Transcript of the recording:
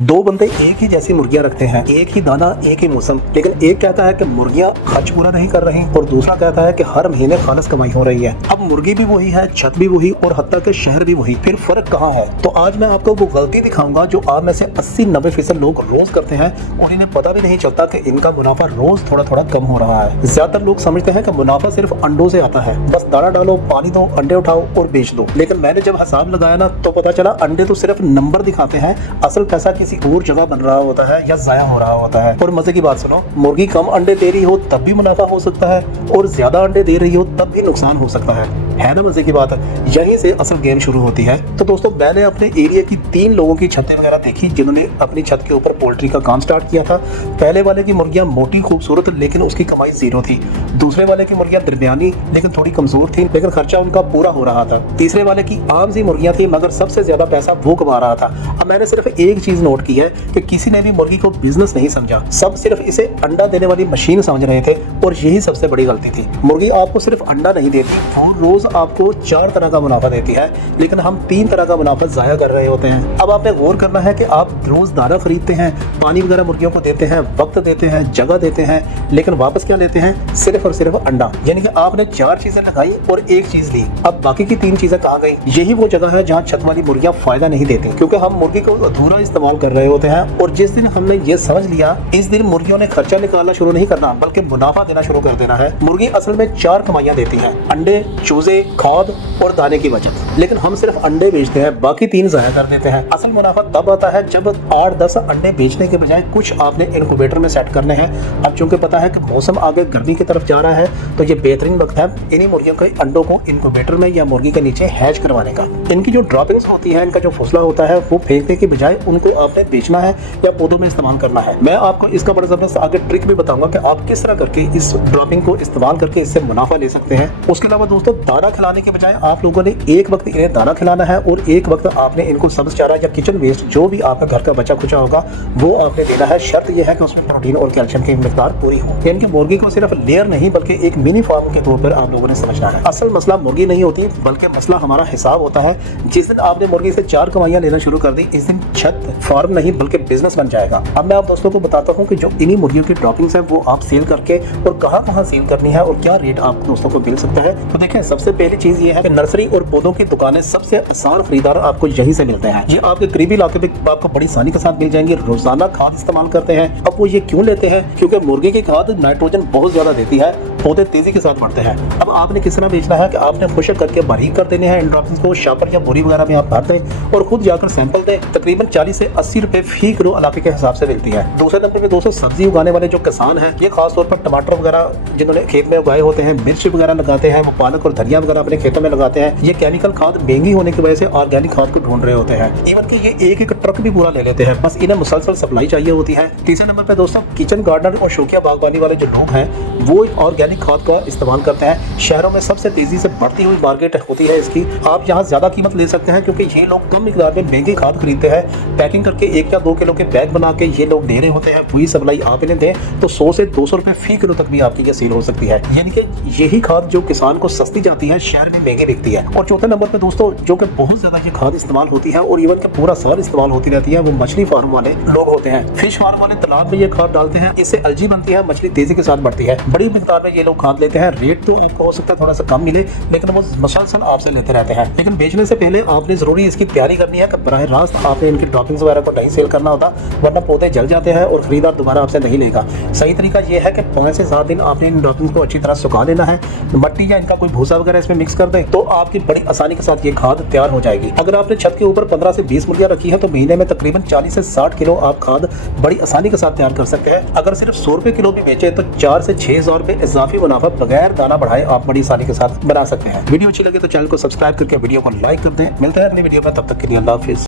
दो बंदे एक ही जैसी मुर्गियां रखते हैं, एक ही दाना एक ही मौसम, लेकिन एक कहता है कि मुर्गियां खर्च पूरा नहीं कर रही और दूसरा कहता है कि हर महीने खालस कमाई हो रही है। अब मुर्गी भी वही है, छत भी वही और हत्ता के शहर भी वही, फिर फर्क कहाँ है? तो आज मैं आपको वो गलती दिखाऊंगा जो आप में से 80-90% लोग रोज करते हैं और इन्हें पता भी नहीं चलता कि इनका मुनाफा रोज थोड़ा थोड़ा कम हो रहा है। ज्यादातर लोग समझते हैं कि मुनाफा सिर्फ अंडों से आता है, बस दाना डालो, पानी दो, अंडे उठाओ और बेच दो। लेकिन मैंने जब हिसाब लगाया ना तो पता चला अंडे तो सिर्फ नंबर दिखाते हैं, असल पैसा किसी और जगह बन रहा होता है या जाया हो रहा होता है। और मजे की बात सुनो, मुर्गी कम अंडे दे रही हो तब भी मुनाफा हो सकता है और ज्यादा अंडे दे रही हो तब भी नुकसान हो सकता है ना? मजे की बात है, यहीं से असल गेम शुरू होती है। तो दोस्तों, मैंने अपने एरिया की 3 लोगों की छतें वगैरह देखी जिन्होंने अपनी छत के ऊपर पोल्ट्री का काम स्टार्ट किया था। पहले वाले की मुर्गियां मोटी खूबसूरत लेकिन उसकी कमाई जीरो थी। दूसरे वाले की मुर्गियां दरमियानी लेकिन थोड़ी कमजोर थी लेकिन खर्चा उनका पूरा हो रहा था। तीसरे वाले की आम सी मुर्गियां थी मगर सबसे ज्यादा पैसा वो कमा रहा था। अब मैंने सिर्फ एक चीज नोट की है कि किसी ने भी मुर्गी को बिजनेस नहीं समझा, सब सिर्फ इसे अंडा देने वाली मशीन समझ रहे थे और यही सबसे बड़ी गलती थी। मुर्गी आपको सिर्फ अंडा नहीं देती, वो रोज आपको 4 तरह का मुनाफा देती है, लेकिन हम 3 तरह का मुनाफा जाया कर रहे होते हैं। अब आपने गौर करना है कि आप रोज दाना खरीदते हैं, पानी वगैरह मुर्गियों को देते हैं, वक्त देते हैं, जगह देते हैं, लेकिन वापस क्या लेते हैं? सिर्फ और सिर्फ अंडा। यानी कि आपने 4 चीजें लगाई और एक चीज ली, अब बाकी की 3 चीजें कहाँ गई? यही वो जगह है जहाँ छत वाली मुर्गियां फायदा नहीं देती, क्योंकि हम मुर्गी को अधूरा इस्तेमाल कर रहे होते हैं। और जिस दिन हमने ये समझ लिया, इस दिन मुर्गियों ने खर्चा निकालना शुरू नहीं करना बल्कि मुनाफा देना शुरू कर देना है। मुर्गी असल में 4 कमाइयां देती है, अंडे, चूजे, खाद और दाने की बचत। लेकिन हम सिर्फ अंडे बेचते हैं, बाकी 3 जाया कर देते हैं। असल मुनाफा तब आता है जब 8-10 अंडे बेचने के बजाय कुछ आपने इनक्यूबेटर में सेट करने हैं। अब चूंकि पता है कि मौसम आगे गर्मी की तरफ जा रहा है तो ये बेहतरीन वक्त है इन्हीं मुर्गियों के अंडों को इनक्यूबेटर में या मुर्गी के नीचे हैच करवाने का। इनकी जो ड्रॉपिंग्स होती है, इनका जो फुसला होता है, वो फेंकने की बजाय उनको आपने बेचना है या पौधों में इस्तेमाल करना है। मैं आपको इसका बड़ा जबरदस्त आगे ट्रिक भी बताऊंगा कि आप किस तरह करके इस ड्रॉपिंग को इस्तेमाल करके इससे मुनाफा ले सकते हैं। उसके अलावा दोस्तों, दाना खिलाने के बजाय आप लोगों ने एक वक्त इन्हें दाना खिलाना है और एक वक्त आपने इनको सब्ज चारा या किचन वेस्ट जो भी आपका घर का बचा खुचा होगा वो आपने देना है। शर्त यह है कि उसमें प्रोटीन और कैल्शियम की मिकदार पूरी हो। इनकी मुर्गी को सिर्फ लेयर नहीं बल्कि एक मिनी फार्म के तौर पर आप लोगों ने समझना है। असल मसला मुर्गी नहीं होती बल्कि मसला हमारा हिसाब होता है। जिस दिन आपने मुर्गी से 4 कमाइयां लेना शुरू कर दी, इस दिन छत फार्म नहीं बल्कि बिजनेस बन जाएगा। अब मैं आप दोस्तों को बताता हूँ कि जो इन्हीं मुर्गियों की ड्रॉपिंग्स है वो आप सेल करके और कहाँ सेल करनी है और क्या रेट आप दोस्तों को मिल सकता है। तो देखें, सबसे पहली चीज ये है कि नर्सरी और पौधों की दुकानें सबसे आसान खरीदार आपको यहीं से मिलते हैं। ये आपके करीबी इलाके में आपको बड़ी आसानी के साथ मिल जाएंगे। रोजाना खाद इस्तेमाल करते हैं। अब वो ये क्यों लेते हैं? क्योंकि मुर्गी की खाद नाइट्रोजन बहुत ज्यादा देती है, पौधे तेजी के साथ बढ़ते हैं। अब आपने किस तरह बेचना है कि आपने खुशक करके बारीक कर देने हैं इन ड्रॉपिंग्स को, शापर या बोरी वगैरह में आप भर दें और खुद जाकर सैंपल दें। तकरीबन 40 से 80 रुपए फी किलो इलाके के हिसाब से मिलती है। दूसरे नंबर पे दोस्तों, सब्जी उगाने वाले जो किसान हैं, ये खासतौर पर टमाटर वगैरह जिन्होंने खेत में उगाए होते हैं, मिर्च वगैरह लगाते हैं, वो पालक और धनिया वगैरह अपने खेतों में लगाते हैं। ये केमिकल खाद महंगी होने की वजह से ऑर्गेनिक खाद को ढूंढ रहे होते हैं। इवन कि ये एक ट्रक भी पूरा ले लेते हैं, बस इन्हें मुसलसल सप्लाई चाहिए होती है। तीसरे नंबर पे दोस्तों, किचन गार्डन और शौकिया बागवानी वाले जो लोग हैं वो ऑर्गेनिक खाद का इस्तेमाल करते हैं। शहरों में सबसे तेजी से बढ़ती हुई मार्केट होती है इसकी। आप यहाँ ज्यादा कीमत ले सकते हैं क्योंकि ये लोग कम मिकदार में महंगी खाद खरीदते हैं। पैकिंग करके 1 या 2 किलो के बैग बना के ये लोग दे रहे होते हैं। वही सप्लाई आप इन्हें दें तो 100 से 200 रुपए फी किलो तक भी आपकी ये सेल हो सकती है। यानी कि यही खाद जो किसान को सस्ती जाती है शहर में महंगी बिकती है। और चौथे नंबर पे दोस्तों, जो कि बहुत ज्यादा ये खाद इस्तेमाल होती है और इवन के पूरा साल इस्तेमाल होती रहती है, वो मछली फार्म वाले लोग होते हैं। फिश फार्म वाले तालाब में ये खाद डालते हैं, इससे अलजी बनती है, मछली तेजी के साथ बढ़ती है। बड़ी मिकदार में ये लोग खाद लेते हैं। रेट तो आपको हो सकता है थोड़ा सा कम मिले लेकिन वो मसलसल आपसे लेते रहते हैं। लेकिन बेचने से पहले आपने जरूरी इसकी तैयारी करनी है कि बराह रास्त आपने इनकी ड्रॉपिंग्स वगैरह को नहीं सेल करना होता, वरना पौधे जल जाते हैं और खरीदार दोबारा आपसे नहीं लेगा। सही तरीका ये है कि 5 से 7 दिन आपने इन ड्रॉपिंग्स को अच्छी तरह सुखा लेना है। मट्टी या इनका कोई भूसा वगैरह इसमें मिक्स कर दें तो आपकी बड़ी आसानी के साथ ये खाद तैयार हो जाएगी। अगर आपने छत के ऊपर 15 से 20 मुर्गियां रखी है तो महीने में तकरीबन 40 से 60 किलो आप खाद बड़ी आसानी के साथ तैयार कर सकते हैं। अगर सिर्फ 100 रुपए किलो भी बेचे तो 4 से 6 हजार रुपए इजाफी मुनाफा बगैर दाना बढ़ाए आप बड़ी आसानी के साथ बना सकते हैं। वीडियो अच्छी लगे तो चैनल को सब्सक्राइब करके वीडियो को लाइक कर दें। मिलते हैं अगली वीडियो में, तब तक के लिए अल्लाह हाफिज।